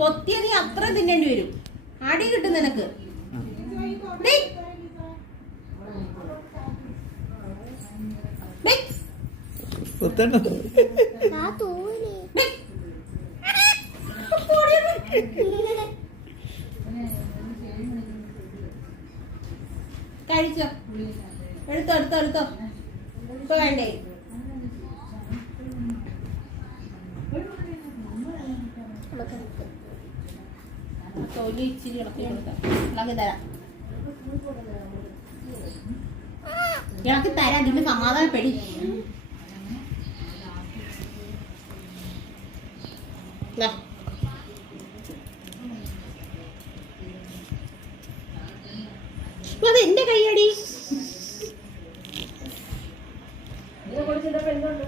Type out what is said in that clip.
കൊത്തിയ നീ അത്ര തിന്നേണ്ടി വരും. അടി കിട്ടും നിനക്ക്. കഴിച്ചോ? എടുത്തോ എടുത്തോ എടുത്തോ. ഇപ്പൊ വേണ്ടേ? നമുക്ക് നിൽക്കും. തൊലി ഇച്ചിരി ഇളക്കി കൊടുക്കാം. ഇളക്കി തരാം. ഇളക്കി തരാം. ഇതിന് സമാധാനപ്പെടി. അത് എന്റെ കൈയടി. കൊടുത്തിട്ടപ്പോ എന്തുണ്ട്?